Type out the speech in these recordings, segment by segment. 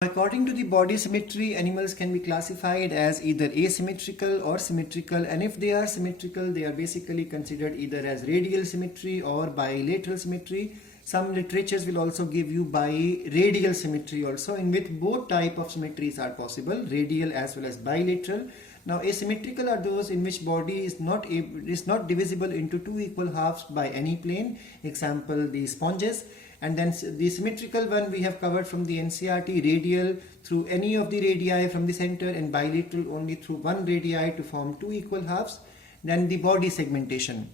According to the body symmetry, animals can be classified as either asymmetrical or symmetrical, and if they are symmetrical, they are basically considered either as radial symmetry or bilateral symmetry. Some literatures will also give you biradial symmetry also, in which both type of symmetries are possible, radial as well as bilateral. Now asymmetrical are those in which body is not divisible into two equal halves by any plane, example the sponges. And then the symmetrical one we have covered from the NCERT, radial through any of the radii from the center, and bilateral only through one radii to form two equal halves. Then the body segmentation.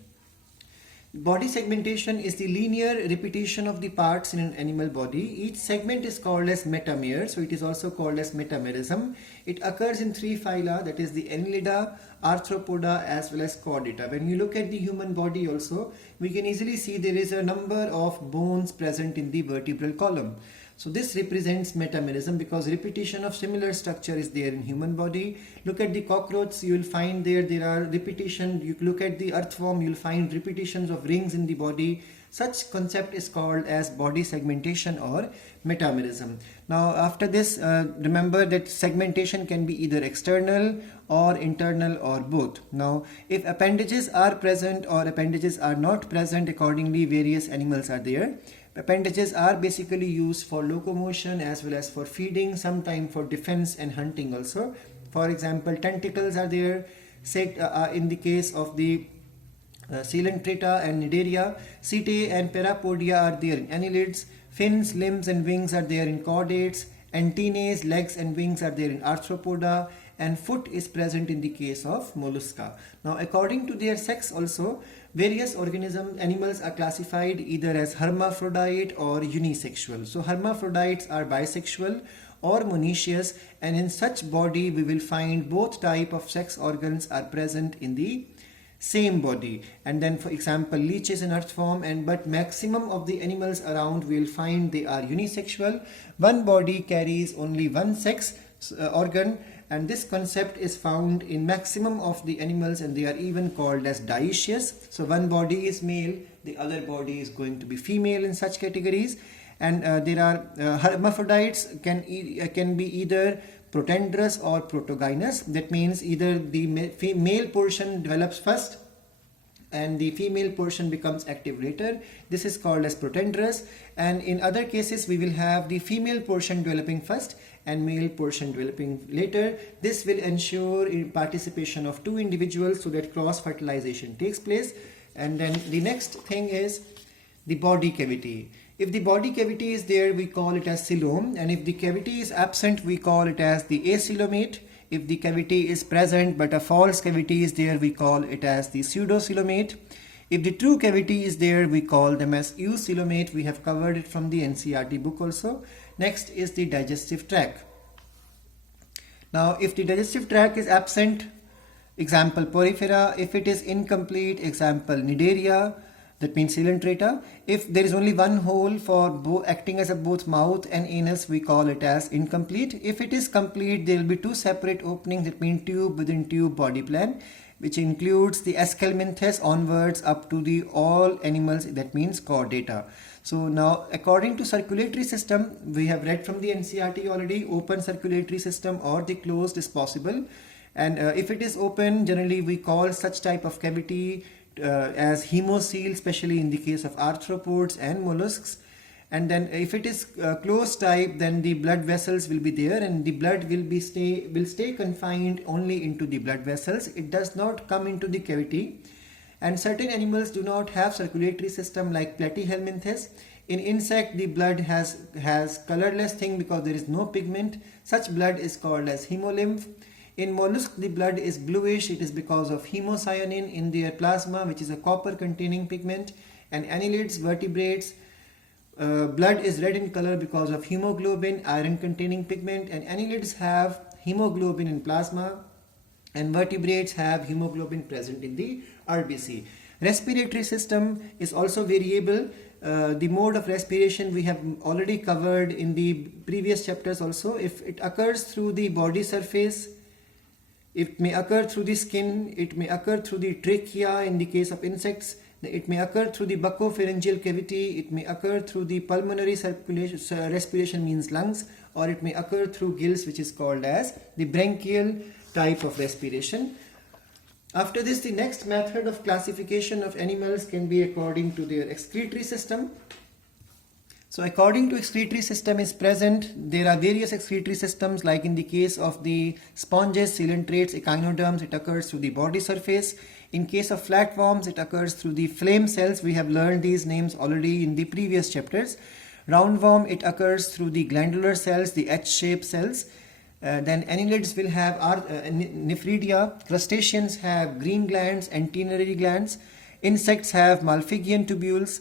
Body segmentation is the linear repetition of the parts in an animal body. Each segment is called as metamer, so it is also called as metamerism. It occurs in three phyla, that is the Annelida, Arthropoda as well as Chordata. When you look at the human body also, we can easily see there is a number of bones present in the vertebral column. So this represents metamerism because repetition of similar structure is there in human body. Look at the cockroach, you will find there are repetition. You look at the earthworm, you will find repetitions of rings in the body. Such concept is called as body segmentation or metamerism. Now after this, remember that segmentation can be either external or internal or both. Now if appendages are present or appendages are not present, accordingly various animals are there. Appendages are basically used for locomotion as well as for feeding, sometimes for defense and hunting also. For example, tentacles are there, say in the case of the Coelenterata and Cnidaria. Setae and Parapodia are there in annelids. Fins, limbs and wings are there in chordates. Antennae, legs and wings are there in Arthropoda, and foot is present in the case of mollusca. Now according to their sex also, various animals are classified either as hermaphrodite or unisexual. So hermaphrodites are bisexual or monoecious, and in such body we will find both type of sex organs are present in the same body. And then for example leeches and earthworm, but maximum of the animals around we will find they are unisexual. One body carries only one sex organ, and this concept is found in maximum of the animals, and they are even called as dioecious. So one body is male, the other body is going to be female in such categories. And there are hermaphrodites can be either protandrous or protogynous. That means either the male portion develops first and the female portion becomes active later. This is called as protandrous. And in other cases we will have the female portion developing first and male portion developing later. This will ensure participation of two individuals so that cross fertilization takes place. And then the next thing is the body cavity. If the body cavity is there, we call it as coelom, and if the cavity is absent, we call it as the acoelomate. If the cavity is present but a false cavity is there, we call it as the pseudocoelomate. If the true cavity is there, we call them as eucoelomate. We have covered it from the NCERT book also. Next is the digestive tract. Now if the digestive tract is absent, example porifera. If it is incomplete, example Cnidaria, that means Coelenterata. If there is only one hole for acting as a both mouth and anus, we call it as incomplete. If it is complete, there will be two separate openings, that means tube within tube body plan, which includes the Escalminthes onwards up to the all animals, that means chordata. So now according to circulatory system, we have read from the NCERT already, open circulatory system or the closed is possible. And if it is open, generally we call such type of cavity as hemocoel, especially in the case of arthropods and mollusks. And then if it is closed type, then the blood vessels will be there, and the blood will stay confined only into the blood vessels. It does not come into the cavity. And certain animals do not have circulatory system like Platyhelminthes. In insect, the blood has colorless thing because there is no pigment. Such blood is called as hemolymph. In mollusk, the blood is bluish. It is because of hemocyanin in their plasma, which is a copper containing pigment. And annelids, vertebrates, blood is red in color because of hemoglobin, iron containing pigment. And annelids have hemoglobin in plasma, and vertebrates have hemoglobin present in the RBC. Respiratory system is also variable. The mode of respiration we have already covered in the previous chapters also. If it occurs through the body surface, it may occur through the skin, it may occur through the trachea in the case of insects, it may occur through the buccopharyngeal cavity, it may occur through the pulmonary circulation, respiration means lungs, or it may occur through gills, which is called as the branchial type of respiration. After this, the next method of classification of animals can be according to their excretory system. So according to excretory system is present, there are various excretory systems, like in the case of the sponges, coelentrates, echinoderms, it occurs through the body surface. In case of flatworms, it occurs through the phloem cells. We have learned these names already in the previous chapters. Roundworm, it occurs through the glandular cells, the H-shaped cells. Then annelids will have nephridia. Crustaceans have green glands, antennary glands. Insects have Malpighian tubules.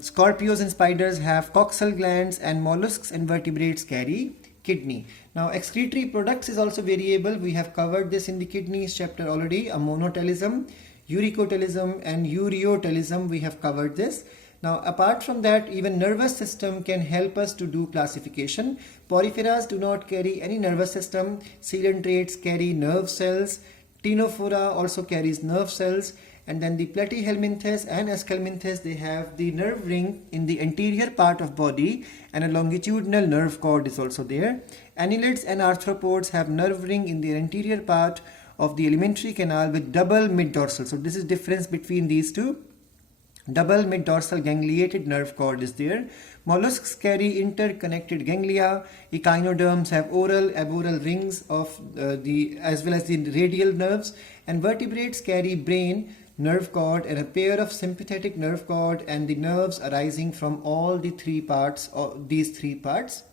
Scorpions and spiders have coxal glands, and mollusks and vertebrates carry kidney. Now excretory products is also variable. We have covered this in the kidneys chapter already. A monotelism, uricotelism and ureotelism, we have covered this. Now apart from that, even nervous system can help us to do classification. Poriferas do not carry any nervous system. Coelentrates carry nerve cells. Ctenophora also carries nerve cells. And then the Platyhelminthes and Aschelminthes, they have the nerve ring in the anterior part of body, and a longitudinal nerve cord is also there. Annelids and arthropods have nerve ring in the anterior part of the alimentary canal with double mid-dorsal. So this is difference between these two. Double mid-dorsal gangliated nerve cord is there. Mollusks carry interconnected ganglia. Echinoderms have oral, aboral rings of as well as the radial nerves. And vertebrates carry brain, nerve cord, and a pair of sympathetic nerve cord, and the nerves arising from all the three parts, or these three parts.